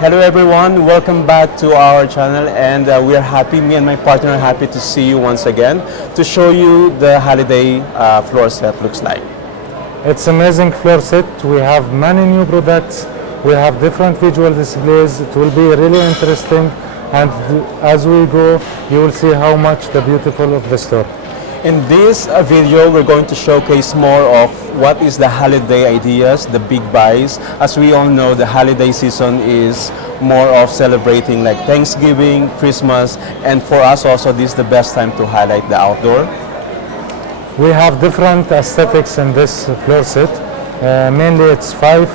Hello everyone, welcome back to our channel, and we are happy, me and my partner are happy to see you once again to show you the holiday floor set looks like. It's amazing floor set. We have many new products. We have different visual displays. It will be really interesting, and as we go you will see how much the beautiful of the store. In this video, we're going to showcase more of what is the holiday ideas, the big buys. As we all know, the holiday season is more of celebrating like Thanksgiving, Christmas, and for us also this is the best time to highlight the outdoor. We have different aesthetics in this floor set. Mainly it's 5.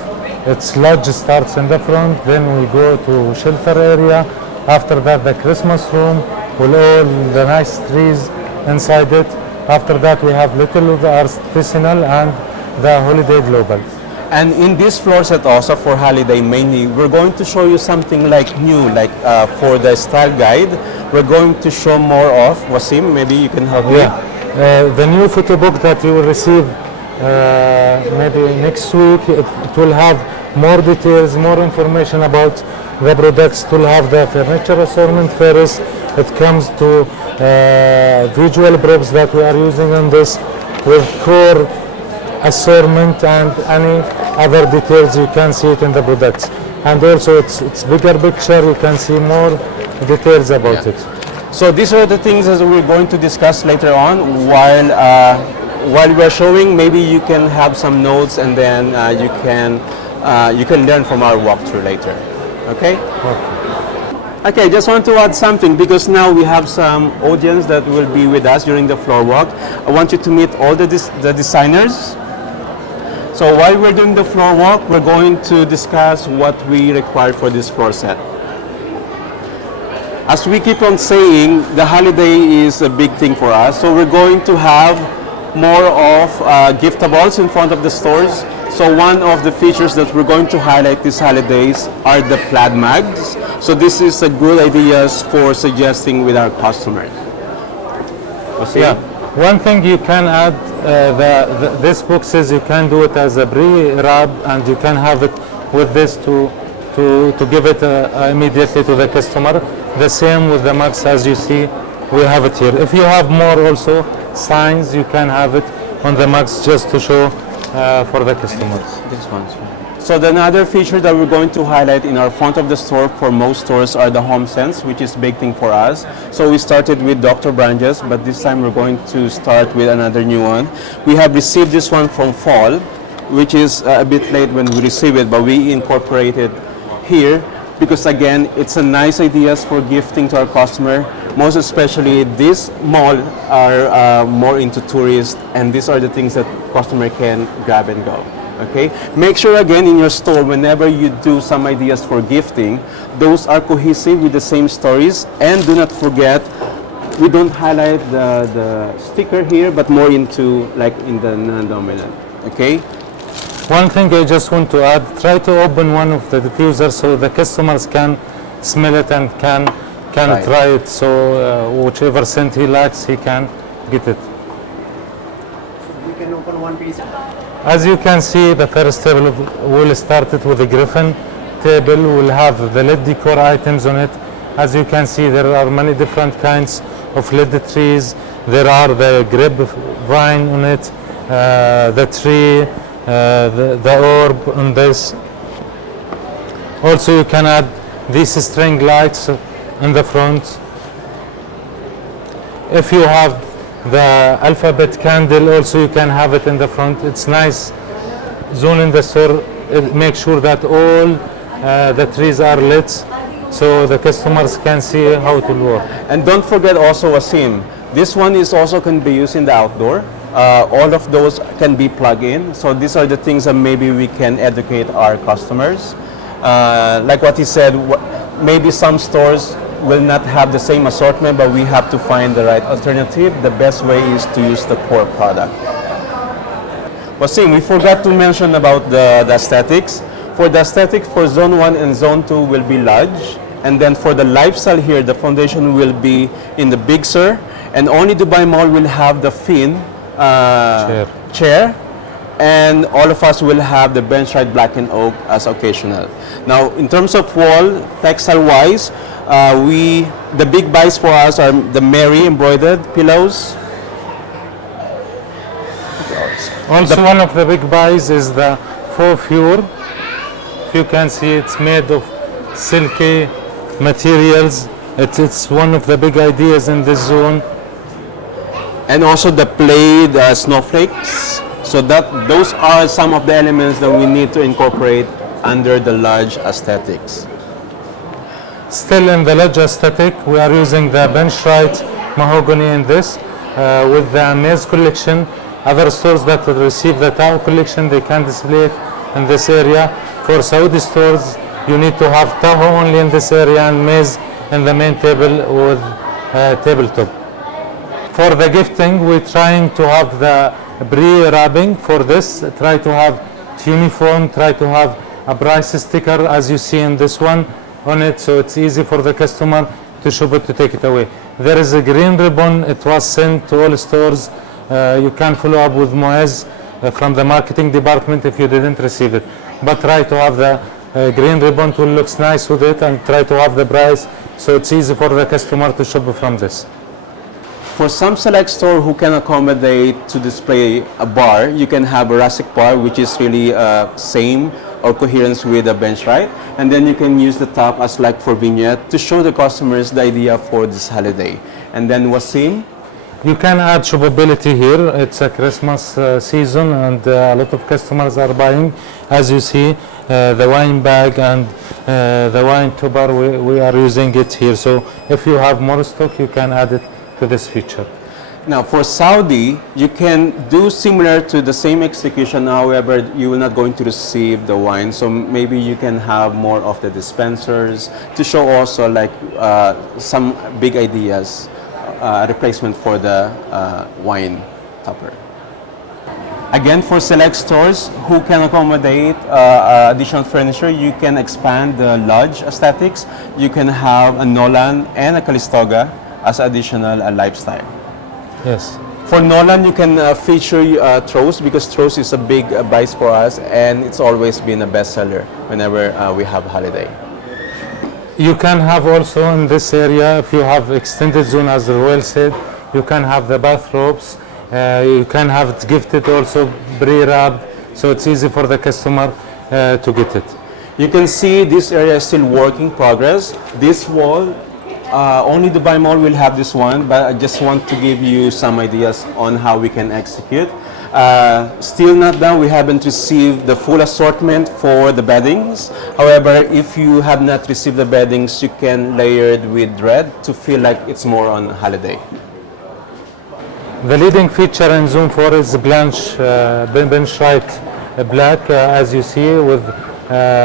It's lodge starts in the front, then we go to shelter area. After that the Christmas room with all the nice trees inside it. After that we have little of the artisanal and the holiday global. And in this floor set also for holiday mainly, we're going to show you something like new, like for the style guide. We're going to show more of, Wasim, maybe you can help me. The new photo book that you will receive maybe next week, it will have more details, more information about the products. It will have the furniture assortment first. It comes to visual props that we are using on this with core assortment and any other details you can see it in the products. And also it's bigger picture, you can see more details about it. So these are the things that we're going to discuss later on while we're showing. Maybe you can have some notes and then you can learn from our walkthrough later. Okay? Okay, just want to add something because now we have some audience that will be with us during the floor walk. I want you to meet all the designers. So while we're doing the floor walk, we're going to discuss what we require for this floor set. As we keep on saying, the holiday is a big thing for us. So we're going to have more of giftables in front of the stores. So one of the features that we're going to highlight these holidays are the plaid mags. So this is a good ideas for suggesting with our customers. Yeah, one thing you can add, this boxes you can do it as a pre-wrap, and you can have it with this to give it immediately to the customer. The same with the mugs, as you see we have it here. If you have more also signs, you can have it on the mugs just to show for the customers. This one. So the another feature that we're going to highlight in our front of the store for most stores are the home scents, which is big thing for us. So we started with Dr. Branches, but this time we're going to start with another new one. We have received this one from fall, which is a bit late when we receive it, but we incorporated here because again it's a nice ideas for gifting to our customer. Most especially this mall are more into tourists, and these are the things that customer can grab and go. Okay, make sure again in your store whenever you do some ideas for gifting, those are cohesive with the same stories. And do not forget, we don't highlight the sticker here, but more into like in the non-dominant. Okay. One thing I just want to add, try to open one of the diffusers so the customers can smell it and can try it. So whichever scent he likes, he can get it. We can open one piece. As you can see, the first table will start it with the griffin table. Will have the LED decor items on it. As you can see, there are many different kinds of LED trees. There are the grapevine on it, the tree, the orb on this. Also, you can add these string lights in the front. If you have the alphabet candle, also you can have it in the front. It's nice zone in the store. Make sure that all the trees are lit so the customers can see how it will work. And don't forget also, Wasim, this one is also can be used in the outdoor. All of those can be plugged in. So these are the things that maybe we can educate our customers. Like what he said, maybe some stores will not have the same assortment, but we have to find the right alternative. The best way is to use the core product. Wasim, we forgot to mention about the aesthetics. For the aesthetics for zone 1 and zone 2 will be large. And then for the lifestyle here, the foundation will be in the Big Sur. And only Dubai Mall will have the fin chair. and all of us will have the bench-ride black and oak as occasional. Now, in terms of wall, textile-wise, the big buys for us are the Mary embroidered pillows. Also, one of the big buys is the faux fur. If you can see, it's made of silky materials. It's one of the big ideas in this zone. And also the plaid snowflakes. So those are some of the elements that we need to incorporate under the lodge aesthetics. Still in the lodge aesthetic, we are using the bench-ride mahogany in this with the Amaze collection. Other stores that will receive the Tahoe collection, they can display it in this area. For Saudi stores, you need to have Tahoe only in this area and Maze in the main table with tabletop. For the gifting, we're trying to have the pre-wrapping for this. Try to have it uniform, try to have a price sticker as you see in this one on it, so it's easy for the customer to shop it, to take it away. There is a green ribbon, it was sent to all stores. You can follow up with Moez from the marketing department if you didn't receive it. But try to have the green ribbon to look nice with it, and try to have the price so it's easy for the customer to shop from this. For some select store who can accommodate to display a bar, you can have a rustic bar, which is really same or coherence with the bench ride, and then you can use the top as like for vignette to show the customers the idea for this holiday. And then Wasim, you can add shoppability here. It's a Christmas season and a lot of customers are buying. As you see, the wine bag and the wine tupper, we are using it here. So if you have more stock, you can add it to this feature. now for Saudi, you can do similar to the same execution, however, you will not going to receive the wine. So maybe you can have more of the dispensers to show also like some big ideas, replacement for the wine topper. Again, for select stores who can accommodate additional furniture, you can expand the lodge aesthetics. You can have a Nolan and a Calistoga as additional lifestyle. Yes. For Nolan, you can feature throws, because throws is a big buys for us, and it's always been a bestseller whenever we have holiday. You can have also in this area, if you have extended zone, as Roel said, you can have the bathrobes. You can have it gifted also pre-wrapped, so it's easy for the customer to get it. You can see this area is still work in progress. This wall, only Dubai Mall will have this one, but I just want to give you some ideas on how we can execute. Still not done, we haven't received the full assortment for the beddings. However, if you have not received the beddings, you can layer it with red to feel like it's more on holiday. The leading feature in Zone 4 is the bench-ride black, as you see, with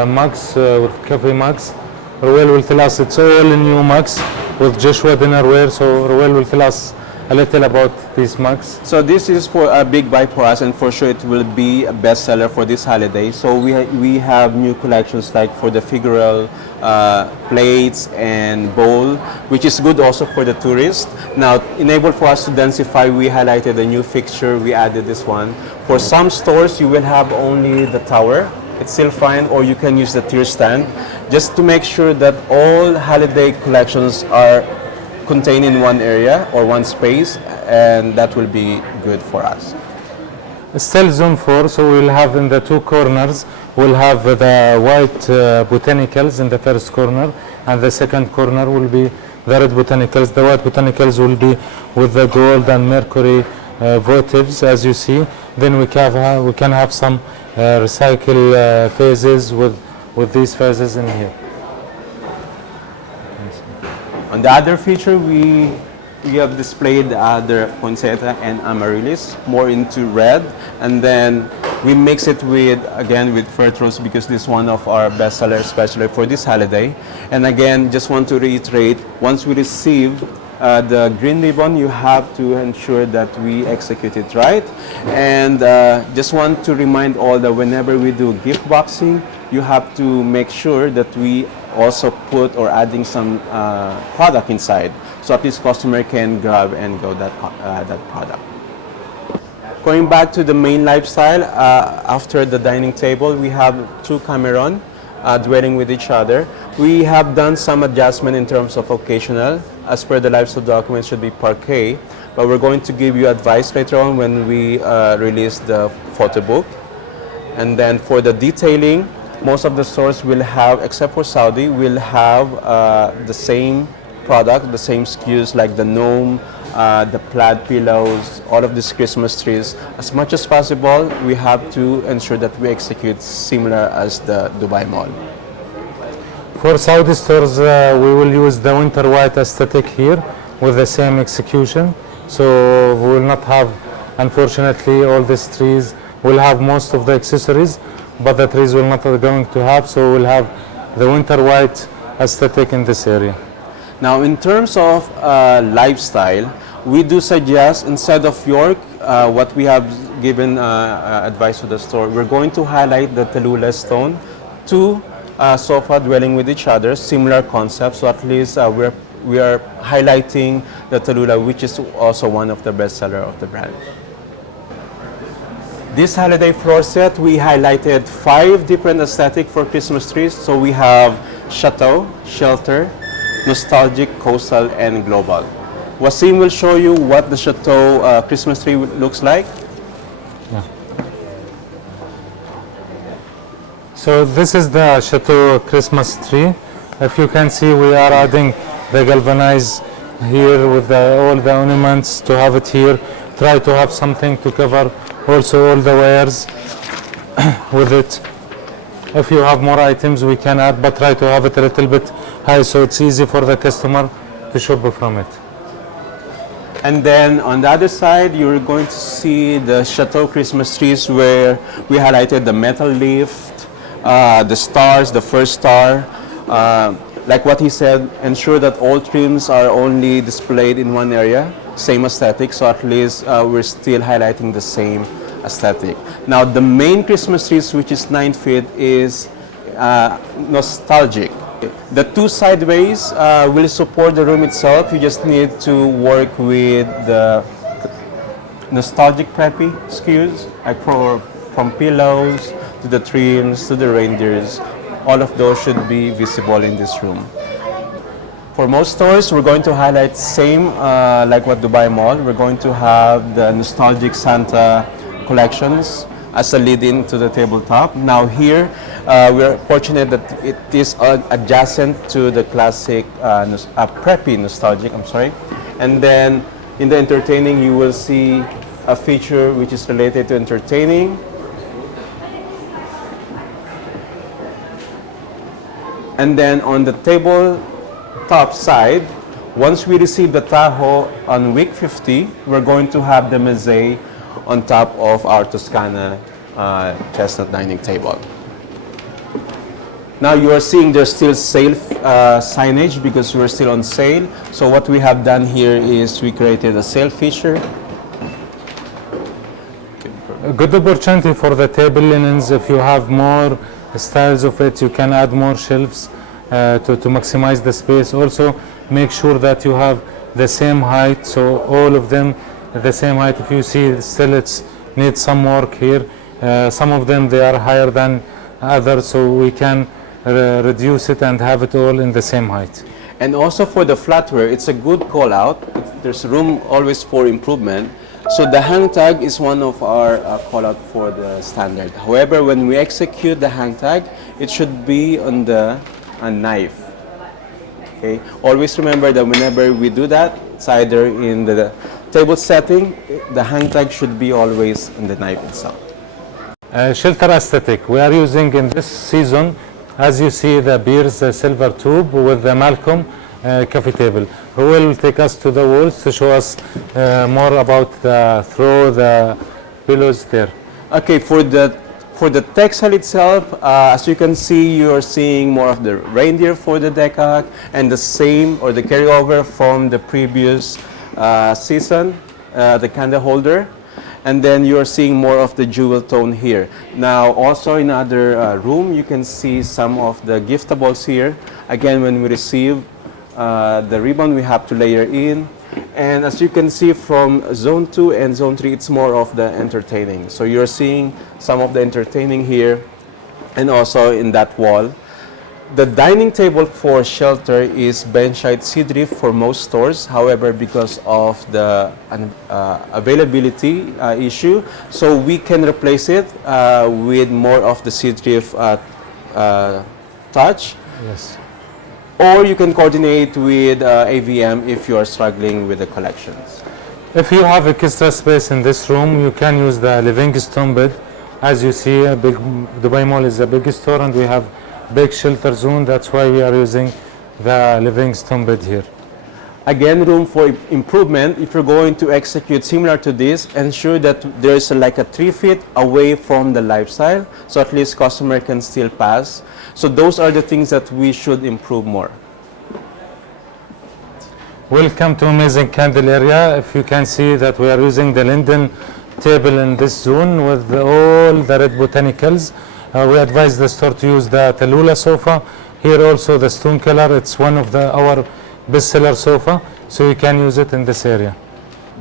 mugs, with coffee mugs. Roel will tell us it's all new mugs with Joshua dinnerware, so Roel will tell us a little about these mugs. So this is for a big buy for us, and for sure it will be a bestseller for this holiday. So we have new collections like for the figural plates and bowl, which is good also for the tourists. Now, enable for us to densify, we highlighted a new fixture, we added this one. For some stores, you will have only the tower. It's still fine, or you can use the tier stand, just to make sure that all holiday collections are contained in one area or one space, and that will be good for us. Still Zone 4, so we'll have in the two corners, we'll have the white botanicals in the first corner, and the second corner will be the red botanicals. The white botanicals will be with the gold and mercury votives, as you see. Then we can have some recycle phases with these phases in here. On the other feature, we have displayed the other poinsettia and amaryllis, more into red, and then we mix it with fir rose, because this is one of our best sellers, especially for this holiday. And again, just want to reiterate, once we receive the green ribbon, you have to ensure that we execute it right. And just want to remind all that whenever we do gift boxing, you have to make sure that we also put or adding some product inside, so at least customer can grab and go that product. Going back to the main lifestyle, after the dining table, we have two Cameron dwelling with each other. We have done some adjustment in terms of occasional. As per the lifestyle document, should be parquet, but we're going to give you advice later on when we release the photo book. And then for the detailing, most of the stores will have, except for Saudi, will have the same product, the same SKUs like the gnome, the plaid pillows, all of these Christmas trees. As much as possible, we have to ensure that we execute similar as the Dubai Mall. For Saudi stores, we will use the winter white aesthetic here with the same execution. So we will not have, unfortunately, all these trees. We'll have most of the accessories, but the trees will not going to have. So we'll have the winter white aesthetic in this area. Now, in terms of lifestyle, we do suggest, instead of York, what we have given advice to the store, we're going to highlight the Tallulah stone, two sofa dwelling with each other, similar concept. So at least we are highlighting the Tallulah, which is also one of the best seller of the brand. This holiday floor set, we highlighted 5 different aesthetic for Christmas trees. So we have Chateau, Shelter, Nostalgic, Coastal, and Global. Wasim will show you what the Chateau Christmas tree looks like. Yeah. So this is the Chateau Christmas tree. If you can see, we are adding the galvanized here with all the ornaments to have it here. Try to have something to cover also all the wires with it. If you have more items, we can add, but try to have it a little bit high so it's easy for the customer to shop from it. And then on the other side, you're going to see the Chateau Christmas trees where we highlighted the metal lift, the stars, the first star. Like what he said, ensure that all trims are only displayed in one area, same aesthetic, so at least we're still highlighting the same aesthetic. Now the main Christmas trees, which is 9 feet, is nostalgic. The 2 sideways will support the room itself. You just need to work with the nostalgic preppy SKUs, like from pillows to the trims to the reindeers. All of those should be visible in this room. For most stores, we're going to highlight same like what Dubai Mall. We're going to have the nostalgic Santa collections as a lead-in to the tabletop. Now here, we're fortunate that it is adjacent to the classic preppy nostalgic, And then in the entertaining, you will see a feature which is related to entertaining. And then on the tabletop side, once we receive the Tahoe on week 50, we're going to have the Mezze on top of our Toscana chestnut dining table. Now you are seeing there's still sale signage because we're still on sale. So what we have done here is we created a sale feature. A good opportunity for the table linens. If you have more styles of it, you can add more shelves to maximize the space. Also make sure that you have the same height, so all of them the same height. If you see still it's needs some work here, some of them they are higher than others, so we can reduce it and have it all in the same height. And also for the flatware, it's a good call out. There's room always for improvement. So the hang tag is one of our call out for the standard. However, when we execute the hang tag, it should be on the knife. Okay. Always remember that whenever we do that, it's either in the table setting, the hang tag should be always in the knife itself. Shelter aesthetic. We are using in this season, as you see, the beers, the silver tube with the Malcolm coffee table, who will take us to the walls to show us more about the pillows there. Okay, for the textile itself, as you can see, you are seeing more of the reindeer for the decal and the same or the carryover from the previous season, the candle holder. And then you are seeing more of the jewel tone here. Now also in other room, you can see some of the giftables here. Again, when we receive the ribbon, we have to layer in. And as you can see from zone 2 and zone 3, it's more of the entertaining. So you're seeing some of the entertaining here and also in that wall. The dining table for shelter is benchite Seadrift for most stores. However, because of the availability issue, so we can replace it with more of the Seadrift touch. Yes. Or you can coordinate with AVM if you are struggling with the collections. If you have extra space in this room, you can use the Livingstone bed. As you see, a big Dubai Mall is the biggest store, and we have big shelter zone. That's why we are using the Livingstone bed here. Again, room for improvement. If you're going to execute similar to this, ensure that there's like a 3 feet away from the lifestyle, so at least customer can still pass. So those are the things that we should improve more. Welcome to amazing candle area. If you can see that we are using the linden table in this zone with all the red botanicals. We advise the store to use the Tallulah sofa. Here also the stone color, it's one of our bestseller sofa, so you can use it in this area.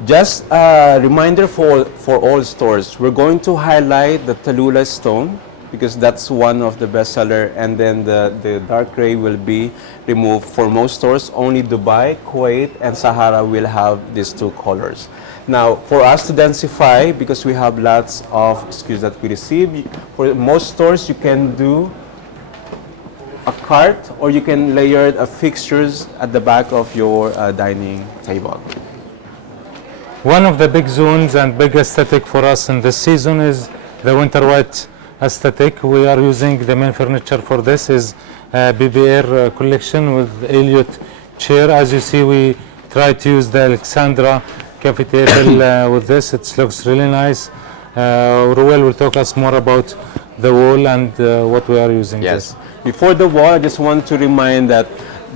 Just a reminder for all stores, we're going to highlight the Tallulah stone because that's one of the bestseller, and then the dark gray will be removed. For most stores, only Dubai, Kuwait, and Sahara will have these two colors. Now, for us to densify, because we have lots of SKUs that we receive, for most stores you can do a cart or you can layer fixtures at the back of your dining table. One of the big zones and big aesthetic for us in this season is the winter white aesthetic. We are using the main furniture for this is BBR collection with Elliott chair. As you see, we try to use the Alexandra coffee table with this. It looks really nice. Ruel will talk us more about the wall and what we are using. Yes. Before the wall, I just want to remind that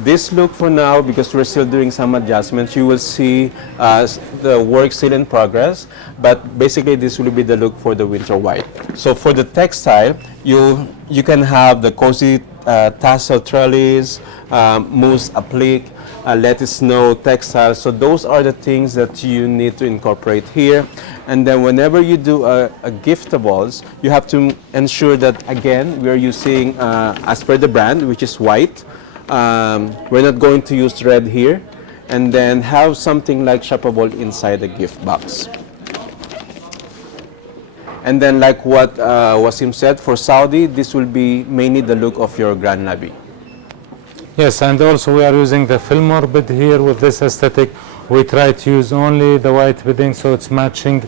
this look for now, because we're still doing some adjustments, you will see the work still in progress, but basically this will be the look for the winter white. So for the textile, you can have the cozy tassel trellis, mousse applique, let it snow textile. So those are the things that you need to incorporate here. And then whenever you do a giftables, you have to ensure that, again, we are using as per the brand, which is white. We're not going to use red here. And then have something like shoppable inside the gift box. And then like what Wasim said, for Saudi, this will be mainly the look of your Grand Nabi. Yes, and also we are using the Fillmore bed here with this aesthetic. We try to use only the white bedding, so it's matching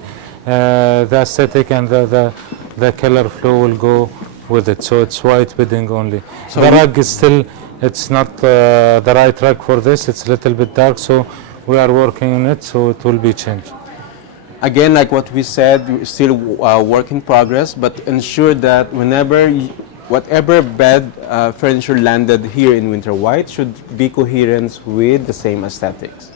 the aesthetic, and the color flow will go with it. So it's white bedding only. So the rug is still, it's not the right rug for this. It's a little bit dark, so we are working on it, so it will be changed. Again, like what we said, still work in progress, but ensure that whatever bed furniture landed here in winter white should be coherent with the same aesthetics.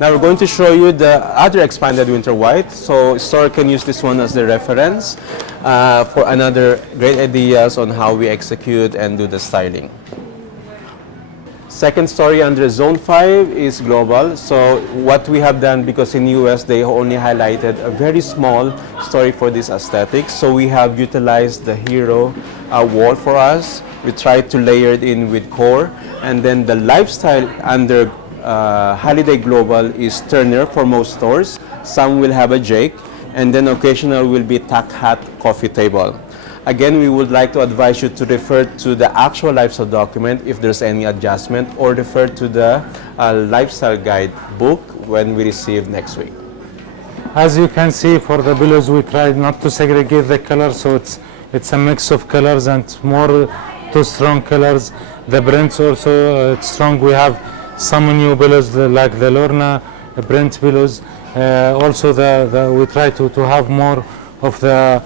Now we're going to show you the other expanded winter white, so store can use this one as the reference for another great ideas on how we execute and do the styling. Second story under Zone 5 is global. So what we have done, because in US they only highlighted a very small story for this aesthetics, so we have utilized the hero wall for us. We tried to layer it in with core, and then the lifestyle under Holiday Global is Turner for most stores. Some will have a Jake, and then occasional will be Tack Hat coffee table. Again, we would like to advise you to refer to the actual lifestyle document if there's any adjustment, or refer to the lifestyle guide book when we receive next week. As you can see, for the pillows we tried not to segregate the colors, so it's a mix of colors and more two strong colors. The prints also it's strong. We have some new pillows like the Lorna print pillows. Also we try to have more of the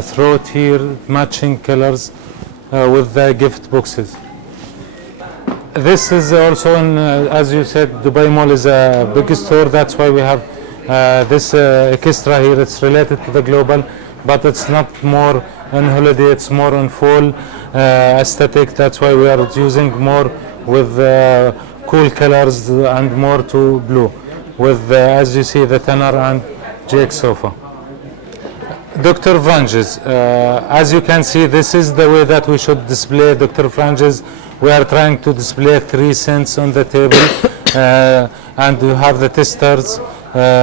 throat here, matching colors with the gift boxes. This is also, as you said, Dubai Mall is a big store. That's why we have this extra here. It's related to the global, but it's not more on holiday. It's more on fall aesthetic. That's why we are using more with cool colors and more to blue. with, as you see, the tenor and GX sofa. Dr. Franges, as you can see, this is the way that we should display Dr. Franges. We are trying to display 3 scents on the table, and you have the testers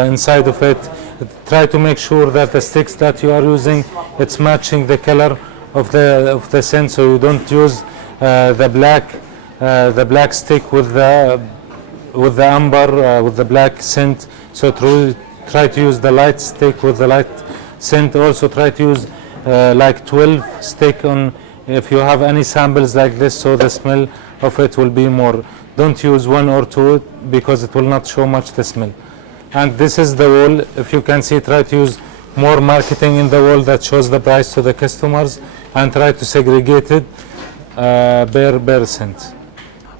inside of it. Try to make sure that the sticks that you are using, it's matching the color of the scent, so you don't use the black stick with the amber, with the black scent. So try to use the light stick with the light scent. Also try to use like 12 stick on if you have any samples like this, so the smell of it will be more. Don't use 1 or 2 because it will not show much the smell. And this is the wall. If you can see, try to use more marketing in the wall that shows the price to the customers, and try to segregate it per scent.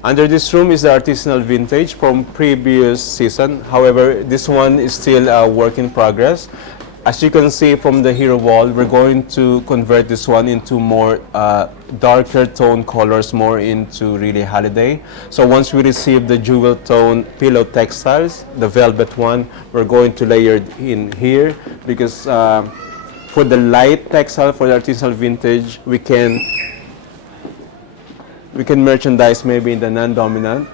Under this room is the artisanal vintage from previous season. However, this one is still a work in progress. As you can see from the hero wall, we're going to convert this one into more darker tone colors, more into really holiday. So once we receive the jewel tone pillow textiles, the velvet one, we're going to layer it in here, because for the light textile, for the artisanal vintage, we can merchandise maybe in the non-dominant.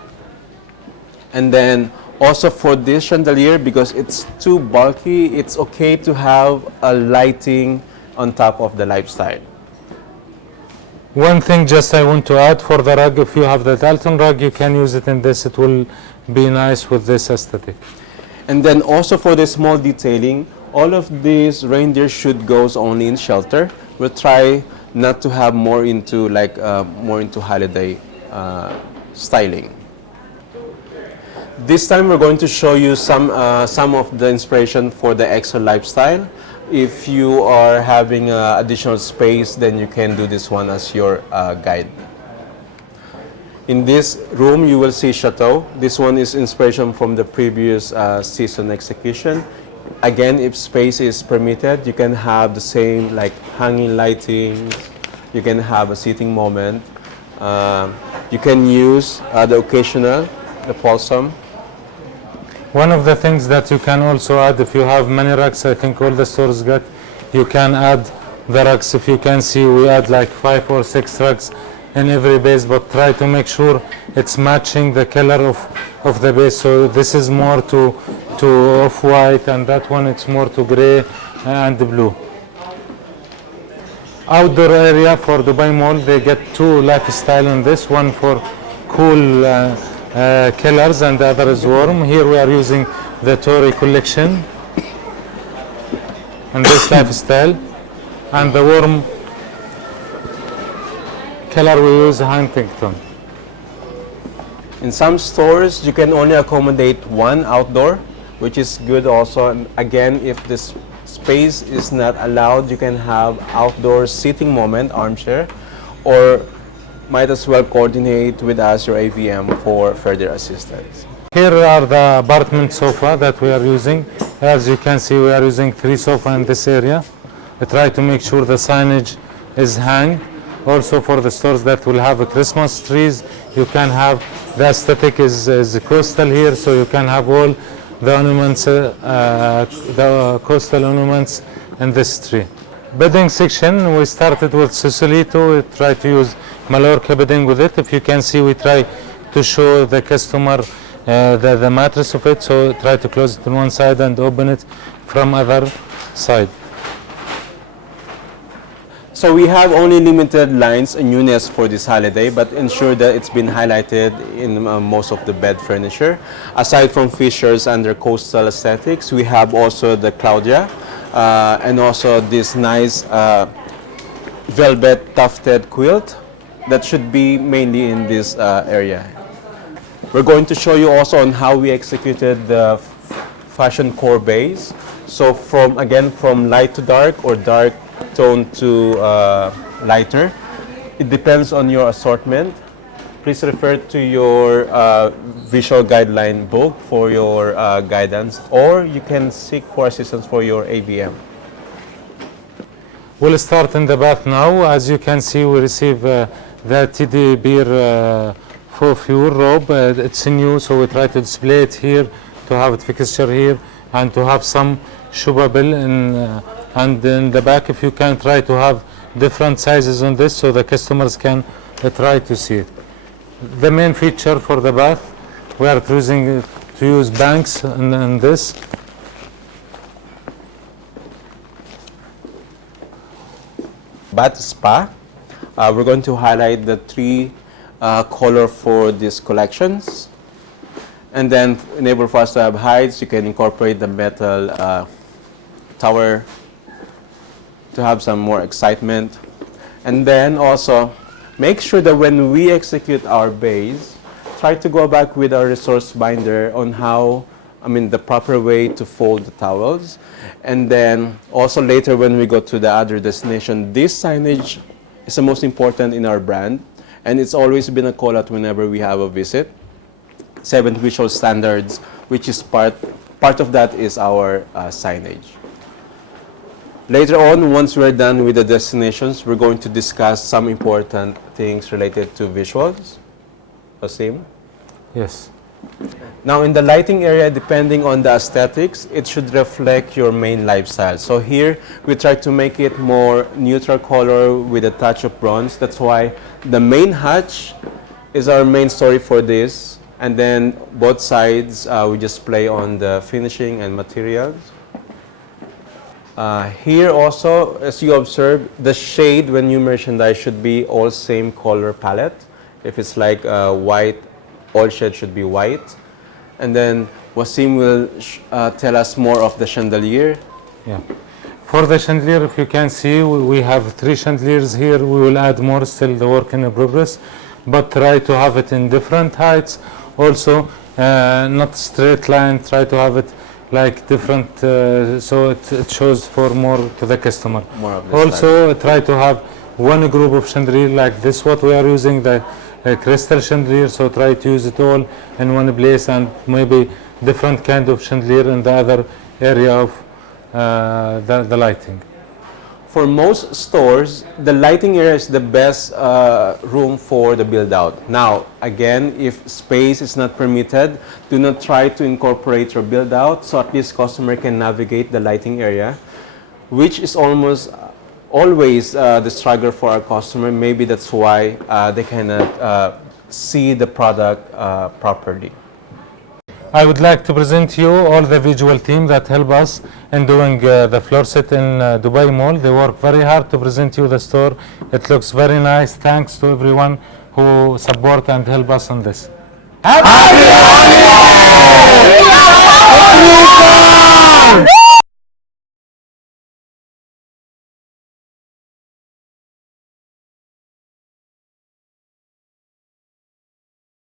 And then also for this chandelier, because it's too bulky, it's okay to have a lighting on top of the lifestyle. One thing just I want to add for the rug, if you have the Dalton rug, you can use it in this. It will be nice with this aesthetic. And then also for the small detailing, all of these reindeer should goes only in shelter. We'll try not to have more into more into holiday styling. This time we're going to show you some of the inspiration for the extra lifestyle. If you are having additional space, then you can do this one as your guide. In this room, you will see Chateau. This one is inspiration from the previous season execution. Again, if space is permitted, you can have the same like hanging lighting. You can have a seating moment. You can use the occasional, the balsam. One of the things that you can also add, if you have many rugs, I think all the stores got, you can add the rugs. If you can see, we add like 5 or 6 rugs in every base, but try to make sure it's matching the color of the base. So this is more to off-white, and that one it's more to gray and blue. Outdoor area for Dubai Mall, they get 2 lifestyle in this, one for cool colors and the other is warm. Here we are using the Tory collection and this lifestyle, and the warm color we use Huntington. In some stores, you can only accommodate 1 outdoor, which is good also. And again, if this space is not allowed, you can have outdoor seating moment, armchair, or might as well coordinate with us, your AVM, for further assistance. Here are the apartment sofa that we are using. As you can see, we are using 3 sofa in this area. We try to make sure the signage is hang. Also for the stores that will have a Christmas trees, you can have the aesthetic is coastal here, so you can have all the ornaments, the coastal ornaments in this tree. Bedding section, we started with Susolito. We try to use Mallorca bedding with it. If you can see, we try to show the customer the mattress of it, so try to close it on one side and open it from other side. So we have only limited lines and newness for this holiday, but ensure that it's been highlighted in most of the bed furniture. Aside from Fisher's and their coastal aesthetics, we have also the Claudia and also this nice velvet tufted quilt that should be mainly in this area. We're going to show you also on how we executed the fashion core base. So from light to dark or dark tone to lighter. It depends on your assortment. Please refer to your visual guideline book for your guidance, or you can seek for assistance for your AVM. We'll start in the bath now. As you can see, we receive the teddy bear faux fur robe. It's new, so we try to display it here to have it fixture here and to have some shubable and in the back if you can try to have different sizes on this so the customers can try to see it. The main feature for the bath, we are choosing to use banks in this. Bath spa. We're going to highlight the three color for these collections, and then enable for us to have heights. You can incorporate the metal tower to have some more excitement, and then also make sure that when we execute our base, try to go back with our resource binder on how, the proper way to fold the towels. And then also later when we go to the other destination, this signage is the most important in our brand, and it's always been a call out whenever we have a visit. 7 visual standards, which is part of that is our signage. Later on, once we're done with the destinations, we're going to discuss some important things related to visuals. Wasim? Yes. Now in the lighting area, depending on the aesthetics, it should reflect your main lifestyle. So here, we try to make it more neutral color with a touch of bronze. That's why the main hatch is our main story for this. And then both sides, we just play on the finishing and materials. Here also, as you observe, the shade when you merchandise should be all same color palette. If it's like white, all shade should be white. And then Wasim will tell us more of the chandelier. Yeah. For the chandelier, if you can see, we have 3 chandeliers here. We will add more, still the work in progress, but try to have it in different heights. Also, not straight line, try to have it like different, so it shows for more to the customer. More of this Also, try to have one group of chandelier like this, what we are using, the crystal chandelier, so try to use it all in one place, and maybe different kind of chandelier in the other area of the lighting. For most stores, the lighting area is the best room for the build out. Now, again, if space is not permitted, do not try to incorporate your build out, so at least customer can navigate the lighting area, which is almost always the struggle for our customer. Maybe that's why they cannot see the product properly. I would like to present you all the visual team that help us in doing the floor set in Dubai Mall. They work very hard to present you the store. It looks very nice. Thanks to everyone who support and help us on this. Happy Holidays!